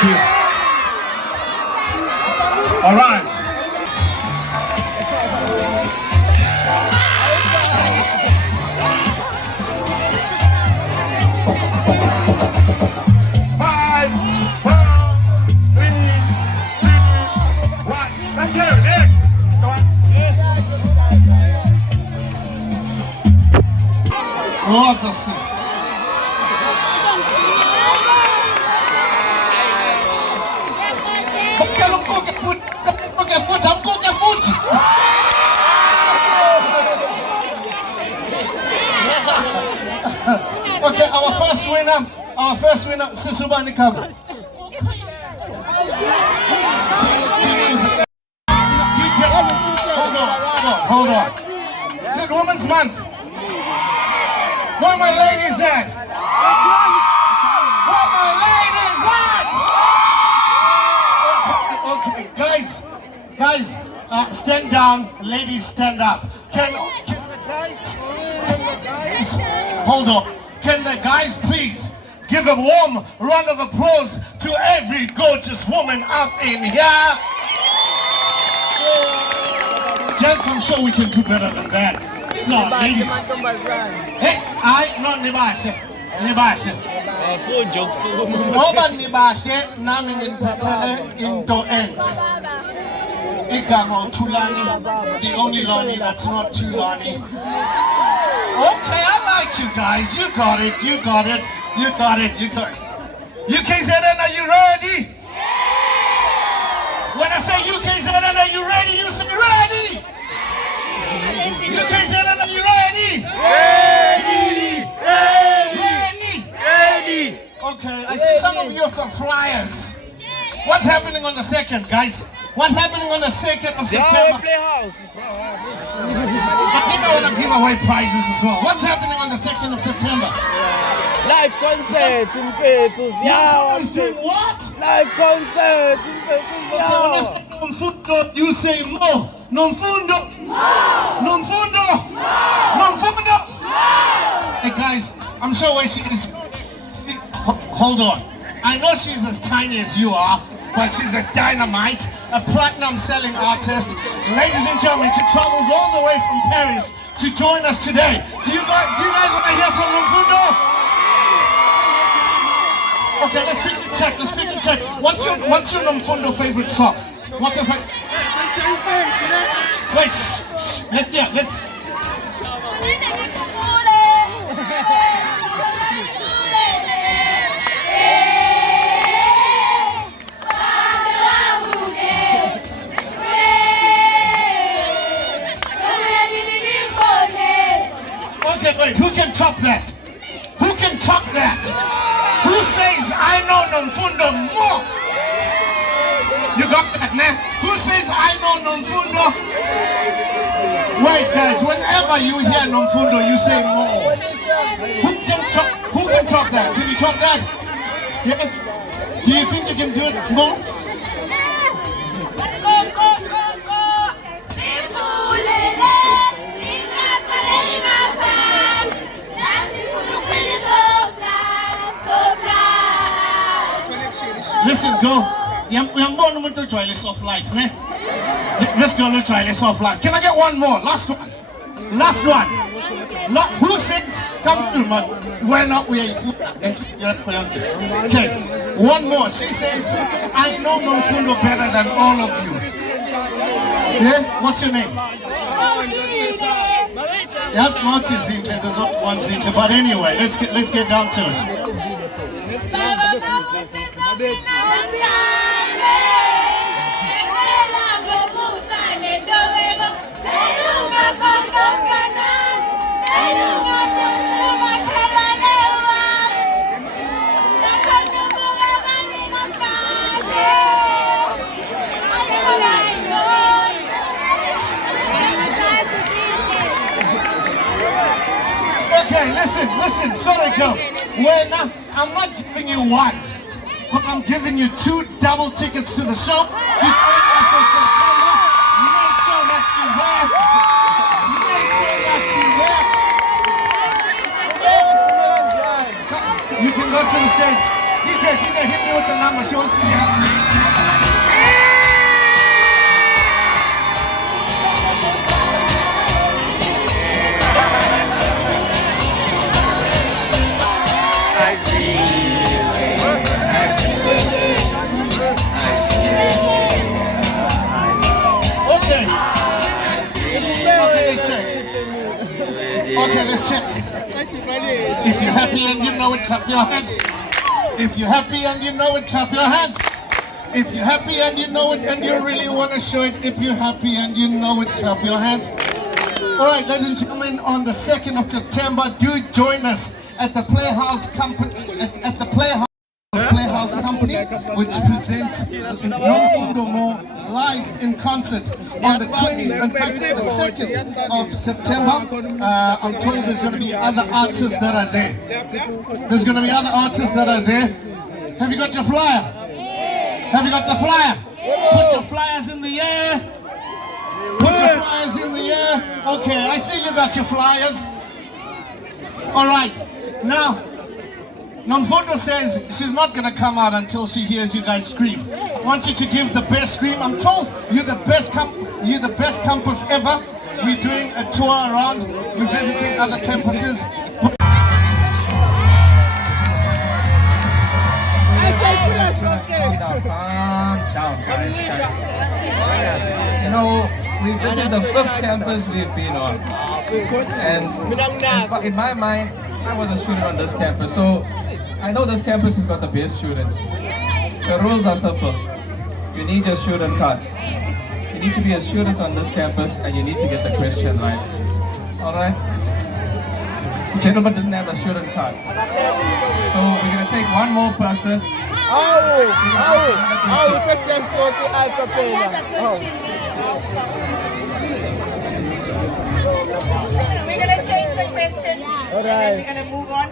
Thank you. All right. Five, four, three, two, one. Thank you. Next. Nossa, sis. Okay, our first winner, Sisubani come. Hold on. Is it Women's Month? Where my ladies at? Where my ladies at? Okay, guys, stand down, ladies stand up. Can the guys, hold on. Can the guys please give a warm round of applause to every gorgeous woman up in here? Gents, I'm sure we can do better than that. These are ladies. Hey, not Nibashe. Oba Nibashe, nami nipatele into end. Igamo Tulani, the only Lani that's not Tulani. Okay, I like you guys. You got it. UKZN, are you ready? When I say UKZN, are you ready? You say ready. UKZN, are you ready? Ready. Okay, I see some of you have got flyers. What's happening on the 2nd, guys? What's happening on the 2nd of September? I think I want to give away prizes as well. What's happening on the 2nd of September? Live concert in Fetus. Nomfundo doing what? Live concert in Fetus. Okay, when I say Nomfundo, you say no. Nomfundo. Nomfundo. Nomfundo. Hey guys, I'm sure where she is. Hold on. I know she's as tiny as you are, but she's a dynamite, a platinum selling artist. Ladies and gentlemen, she travels all the way from Paris to join us today. Do you guys want to hear from Nomfundo? Okay, let's quickly check. What's your Nomfundo favorite song? What's your favorite? Wait, shh. Let's. Okay, wait, who can top that? Who Who says I know Nomfundo more? You got that, man? Who says I know Nomfundo? Wait, guys, whenever you hear Nomfundo, you say more. Who can top that? Can you top that? Yeah? Do you think you can do it more? Listen, go. I'm going to try this off life, man. Let's go to try this off life. Can I get one more? Last one. Who says, come through, man? We're not where you okay, one more. She says, I know Nomfundo better than all of you. Yeah? What's your name? That's Monty Zinke, there's not one Zinke, but anyway, let's get down to it. Okay, listen, sorry girl. I'm not giving you one, but I'm giving you 2 double tickets to the show. You us in September. Make sure that you're there. You can go to the stage. DJ TJ, hit me with the number. She wants to hear. Okay. Okay, let's check. Okay, let's check. If you're happy and you know it, clap your hands. If you're happy and you know it, clap your hands. If you're happy and you know it and you really want to show it, if you're happy and you know it, clap your hands. All right, ladies and gentlemen, on the 2nd of September, do join us at the Playhouse Company, at the Playhouse Company, which presents Nomfundo live in concert on the 2nd of September. I'm told there's going to be other artists that are there. There's going to be other artists that are there. Have you got your flyer? Have you got the flyer? Put your flyers in the air. Put your flyers in the air. Okay, I see you got your flyers. All right, now Nomfundo says she's not gonna come out until she hears you guys scream. I want you to give the best scream. I'm told you're the best campus ever. We're doing a tour around. We're visiting other campuses. Down, guys. You know, this is the 5th campus we've been on, and in my mind, I was a student on this campus, so I know this campus has got the best students. The rules are simple. You need your student card. You need to be a student on this campus, and you need to get the question right. All right? The gentleman doesn't have a student card, so we're gonna take one more person. We're gonna change the question and then we're gonna move on.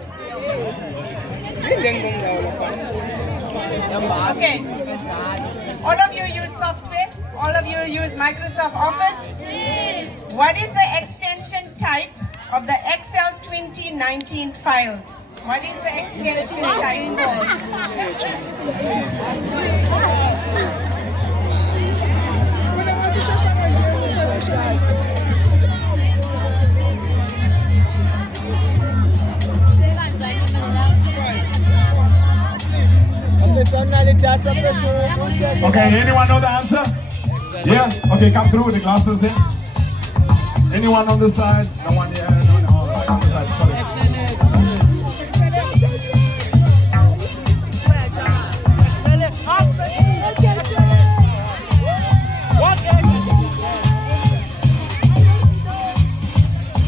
Okay. All of you use software? All of you use Microsoft Office? What is the extension type of the Excel 2019 file? What is the extension type called? Okay, anyone know the answer? Yeah? Okay, come through with the glasses here. Anyone on this side? No one here? No, on this side.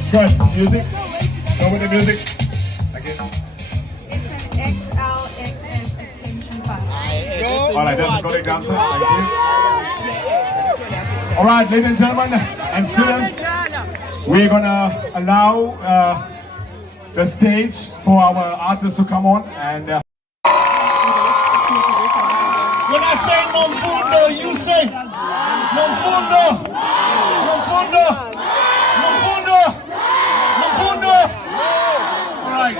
Sorry. Good. Music. Go with the music. Again. It's an XLXS extension file. Alright, that's a correct answer. Thank you. Alright, ladies and gentlemen and students, we're gonna allow the stage for our artists to come on and When I say Nomfundo, you say Nomfundo, Nomfundo, Nomfundo, Nomfundo. All right.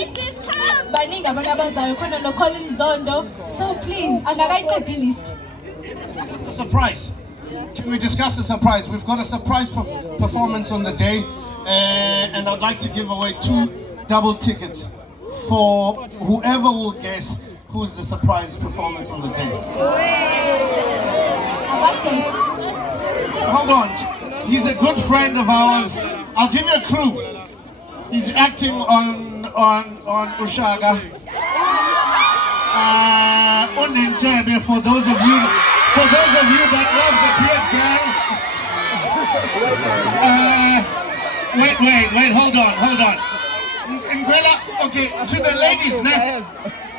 list. Baningi abakabazayo khona no Colin Zondo. So please, angakayiqedi list. What's the surprise? Can we discuss the surprise? We've got a surprise performance on the day, and I'd like to give away 2 double tickets for whoever will guess who's the surprise performance on the day. Hold on, he's a good friend of ours. I'll give you a clue. He's acting on Ushaga. On Njebe, for those of you that love the Beard Gang. Wait, hold on. Ngela, okay, to the ladies, ne?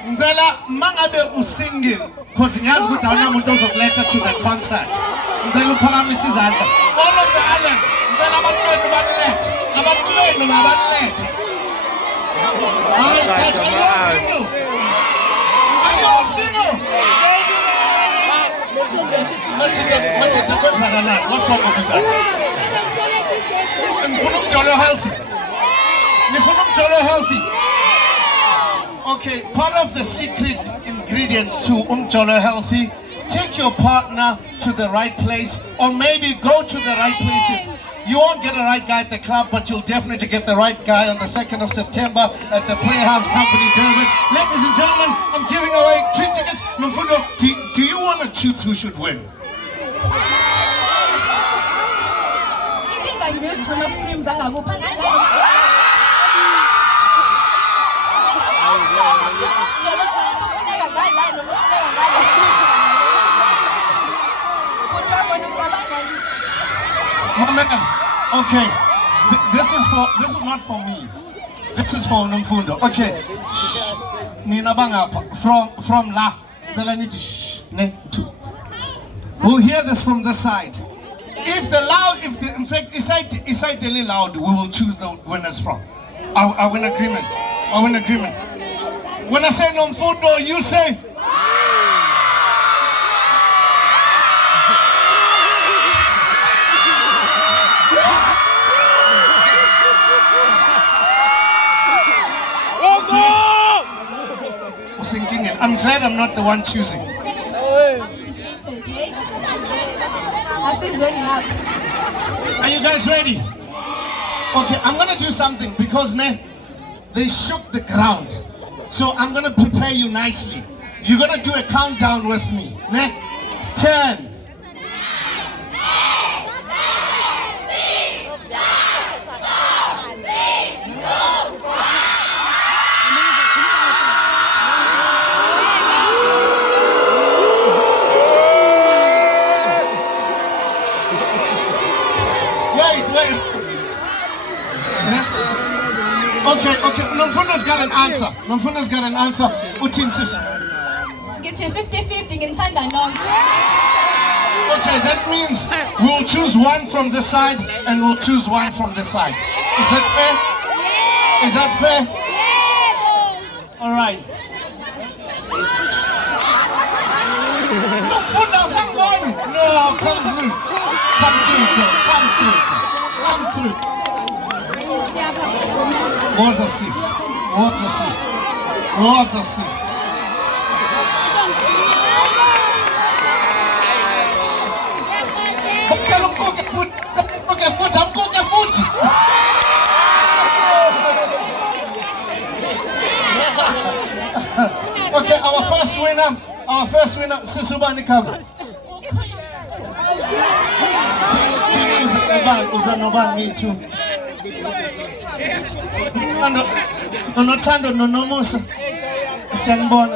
Ngela, mangabe usinging, because ngiyazi ukuthi awunamuntu ozokuletha to the concert. Ngela uphakamisa izandla. All of the others, ngela abantu benu banilethe. Abantu benu mabanilethe. Are you single? Are you single? What's wrong with you guys? Ngifuna umjolo healthy. Okay, part of the secret ingredients to umjolo healthy, take your partner to the right place, or maybe go to the right places. You won't get the right guy at the club, but you'll definitely get the right guy on the 2nd of September at the Playhouse Company, Durban. Ladies and gentlemen, I'm giving away 3 tickets. Nomfundo, do you want to choose who should win? Okay, this is not for me. This is for Nomfundo. Okay, shh. Nina bangapa from la. Then I need to shh. We'll hear this from the side. In fact, Isai really loud, we will choose the winners from. Are we in agreement? When I say Nomfundo, you say. I'm glad I'm not the one choosing. I'm defeated, eh? Are you guys ready? Okay, I'm gonna do something because they shook the ground. So I'm gonna prepare you nicely. You're gonna do a countdown with me. 10. Okay, Nomfundo's got an answer. Utinsis. Get a 50-50 in Tanga. Okay, that means we'll choose one from this side and we'll choose one from this side. Is that fair? Is that fair? All right. Nomfundo, somebody. No, come through. Was assist. Okay, our first winner, Sisubani Kavu. Uzanoban me too. Nonotando nonomusa. Senbon.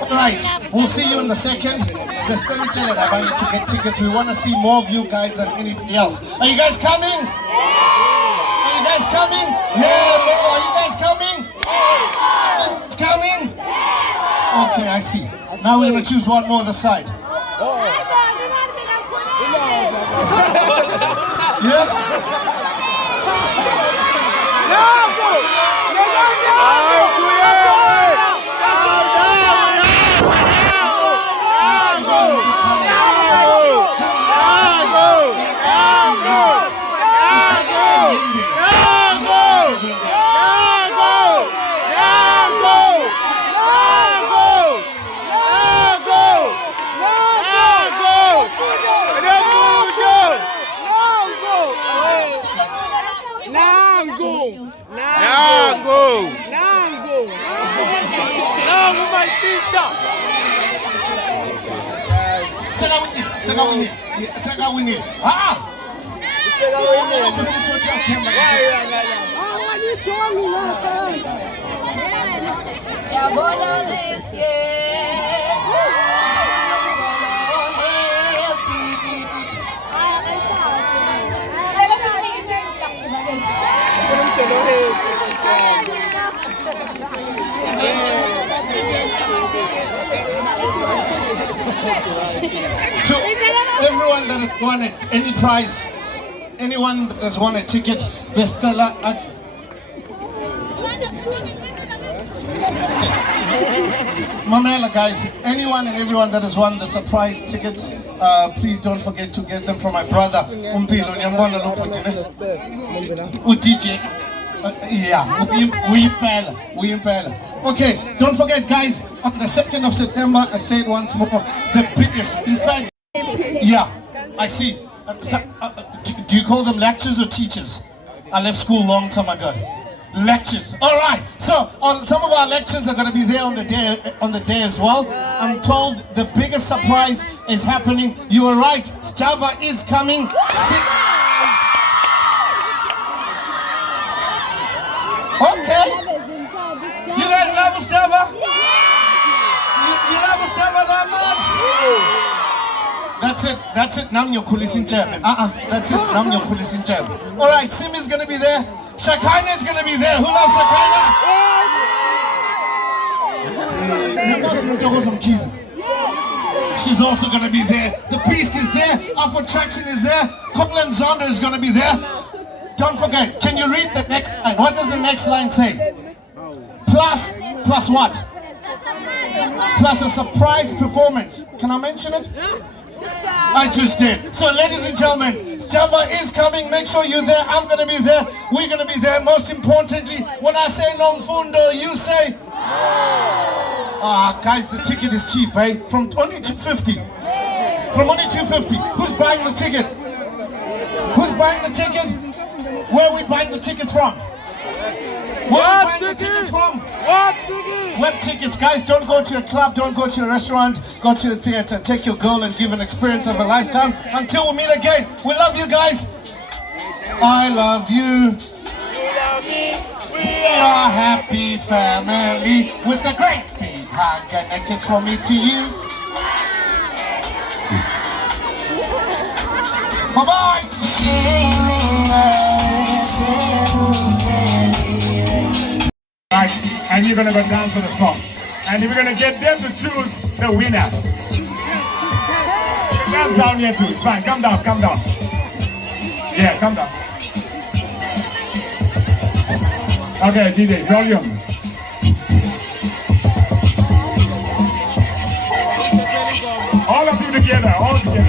Alright, we'll see you in the second. Just tell each other about it to get tickets. We want to see more of you guys than anybody else. Are you guys coming? Are you guys coming? Yeah, no. Are you guys coming? It's coming? Okay, I see. Now we're going to choose one more on the side. Yeah? my sister. Seka wini. Ah! Opposite so just him like Yabona this year. Tell us something in sense, Dr. to everyone that has won any prize, anyone that has won a ticket, Bestella. Mamela, guys, anyone and everyone that has won the surprise tickets, please don't forget to get them from my brother, Umpilo Nyambona DJ. Yeah, we impel. Okay, don't forget, guys, on the 2nd of September, I say it once more, the biggest, in fact, yeah, I see. Do you call them lectures or teachers? I left school long time ago. Lectures. All right. So some of our lectures are going to be there on the day as well. I'm told the biggest surprise is happening. You were right. Java is coming. Okay. You guys love Java? You love Java that much? That's it. Namnyo kulisin chebe. That's it. Namnyo kulisin chebe. All right. Simi's going to be there. Shakaina is going to be there. Who loves Shakaina? She's also going to be there. The Beast is there. Alpha Traction is there. Colin Zonda is going to be there. Don't forget, can you read the next line? What does the next line say? Plus what? Plus a surprise performance. Can I mention it? I just did. So ladies and gentlemen, Java is coming. Make sure you're there. I'm going to be there. We're going to be there. Most importantly, when I say Nomfundo, you say? Guys, the ticket is cheap, eh? From only 250. From only 250. Who's buying the ticket? Who's buying the ticket? Where are we buying the tickets from? Where are we buying the tickets from? Web tickets. Guys, don't go to a club, don't go to a restaurant, go to a theater. Take your girl and give an experience of a lifetime. Until we meet again, we love you guys. I love you. We are a happy family with a great big hug and a kiss from me to you. Bye-bye. Right, and you're gonna go dance to the song. And we're gonna get them to choose the winner. Dance down here too. It's fine. Come down. Yeah, come down. Okay, DJ, volume. All of you together, all together.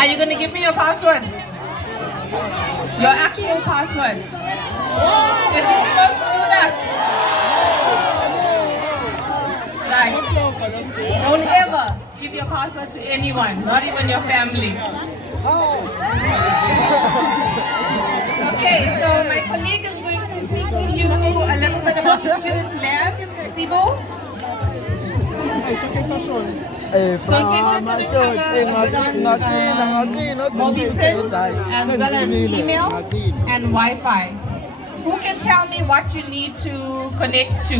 Are you going to give me your password? Your actual password? Is he supposed to do that? Right. Don't ever give your password to anyone, not even your family. Okay, so my colleague is going to speak to you a little bit about the student lab, Sibo. So Mobi print as well as email and Wi-Fi. Who can tell me what you need to connect to?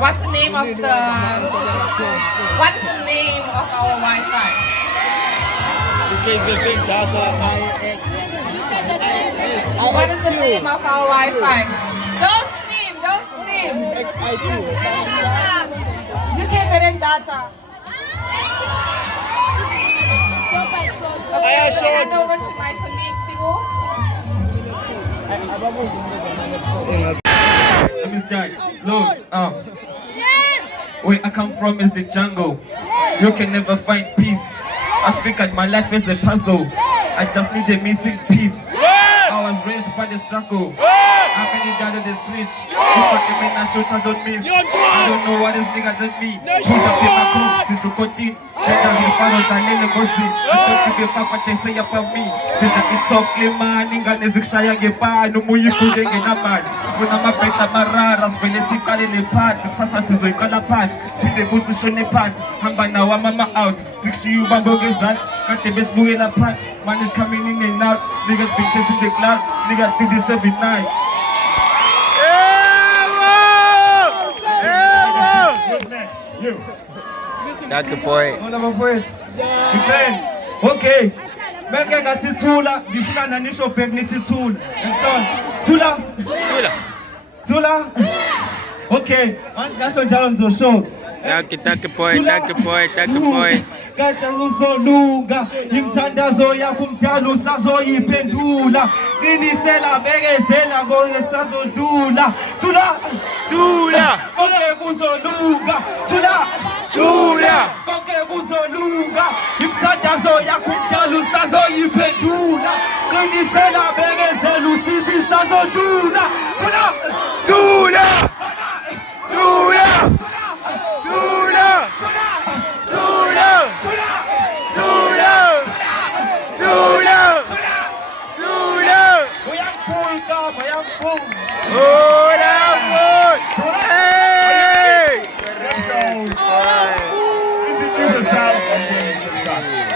What's the name of what is the name of our Wi-Fi? visiting data IX. What is the name of our Wi-Fi? Don't scream, don't scream. XIQ. You can't get in data. Okay, I'm gonna hand over to my colleague, Siwo. Look, where I come from is the jungle. You can never find peace. Africa, my life is a puzzle. I just need a missing piece. I was raised by the struggle. How many died on the streets? If I can make a shoot, I don't miss. I don't know what this nigga did me. Put up in my crooks, it's the continue. Let us be followed by Lele Bossy. I don't give a fuck what they say about me. Say that it's all clear, man. Ninga nezikshaya ngepa. No muyi kude ngenaman. Spuna mabeta marara. Spele sikali le parts. Sasa sizo ikala parts. Spinde futhi shone parts. Hamba na wa mama out. Sikshi you bambo gezat. Got the best boy in the parts. Man is coming in and out. Niggas been chasing the clouds. Niggas do this every night. Who's next? You. That's the point. Okay. Beke ngathi Thula, ngifuna nanisho back nithi Thula. Thula. Thula. Okay, manje ngasho njalo ngizosho. That's the point. Kade uzolunga, imthandazo yakho umdala usazoyiphendula. Qinisela bekezela ngoba sazodlula. Thula. Konke kuzolunga. Thula. Konke kuzolunga. Imthandazo yakho umdala usazoyiphendula. Qinisela bekezela usisi sazodlula. Thula. Introduce yourself and then get started.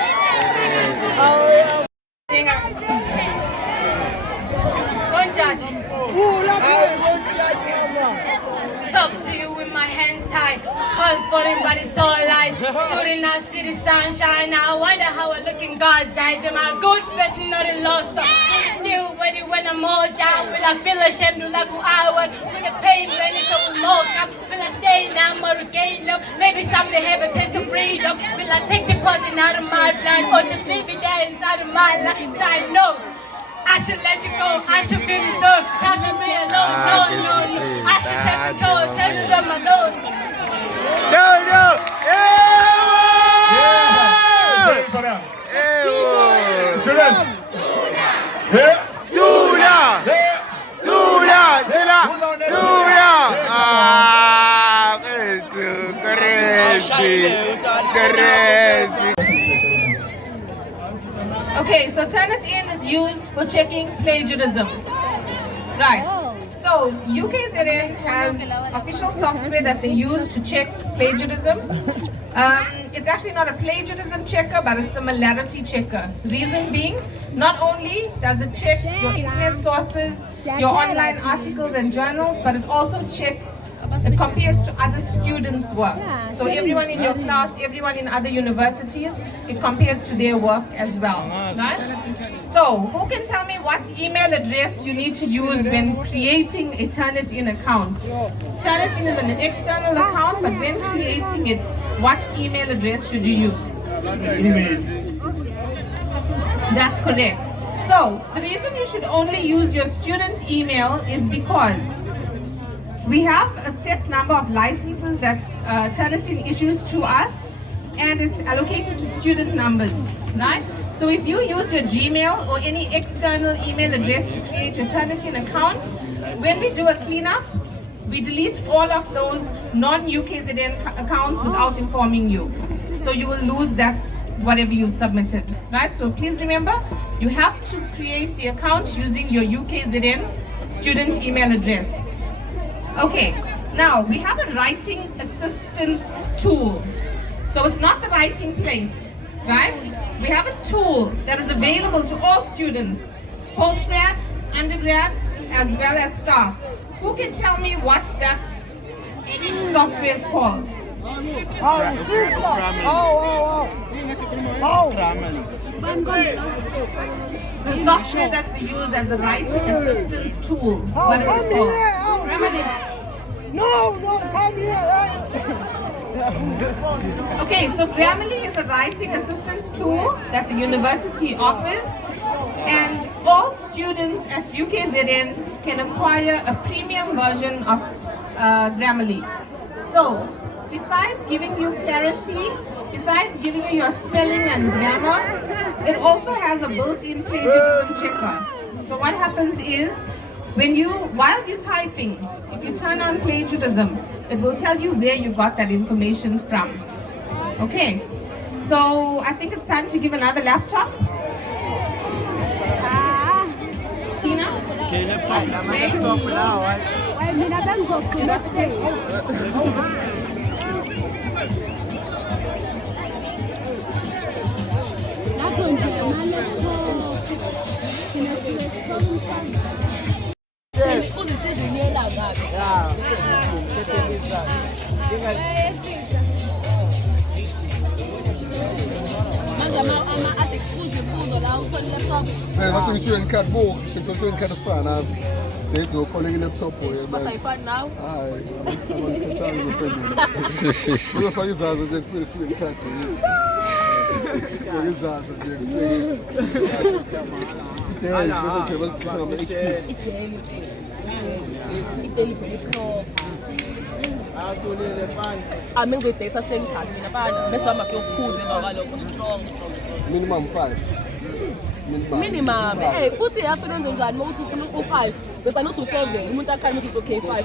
Talk to you with my hands tied, hearts falling but it's all lies. Shooting I see the sunshine, I wonder how I look in God's eyes. Am I a good person, not a lost one? Will I still ready when I'm all down? Will I feel ashamed like who I was? Will the pain vanish or will more come? Will I stay now or regain love? Maybe someday have a taste of freedom. Will I take the poison out of my blood or just leave it there inside of my life? I know I should let you go, I should feel this love, not to be alone, no. I should set the toes, set it on my nose. Yeah. For them. Students. Yeah. Thula. Who's on Okay, so Turnitin is used for checking plagiarism. Right. So UKZN has official software that they use to check plagiarism. It's actually not a plagiarism checker, but a similarity checker. Reason being, not only does it check your internet sources, your online articles and journals, but it also checks, it compares to other students' work. So everyone in your class, everyone in other universities, it compares to their work as well. Right? So who can tell me what email address you need to use when creating a Turnitin account? Turnitin is an external account, but when creating it, what email address should you use? Email. That's correct. So the reason you should only use your student email is because we have a set number of licenses that Turnitin issues to us, and it's allocated to student numbers, right? So if you use your Gmail or any external email address to create your Turnitin account, when we do a cleanup, we delete all of those non-UKZN accounts without informing you. So you will lose that, whatever you've submitted, right? So please remember, you have to create the account using your UKZN student email address. Okay, now we have a writing assistance tool. So it's not the writing place, right? We have a tool that is available to all students, postgrad, undergrad, as well as staff. Who can tell me what that software is called? The software that we use as a writing assistance tool. What is it called? Grammarly. No, come here. Okay, so Grammarly is a writing assistance tool that the university offers, and all students at UKZN can acquire a premium version of Grammarly. So, besides giving you clarity, besides giving you your spelling and grammar, it also has a built-in plagiarism checker. So what happens is, while you're typing, if you turn on plagiarism, it will tell you where you got that information from. Okay, so I think it's time to give another laptop. Tina? Okay, laptop now. Wat doe je in kat boog? Ik was in kat fan. Nee, zo kon ik in het top hoor. Wat hij fan nou? Ah, ik was van je zaad dat ik veel in kat. Je zaad dat ik veel. Ja, ik was het van mijn HP. Ik deed het pro. I'm going to take a same time. Minimum 5. Minimum. Hey, put it after the job. No, 5. Because I know to 7. You want that kind of okay 5.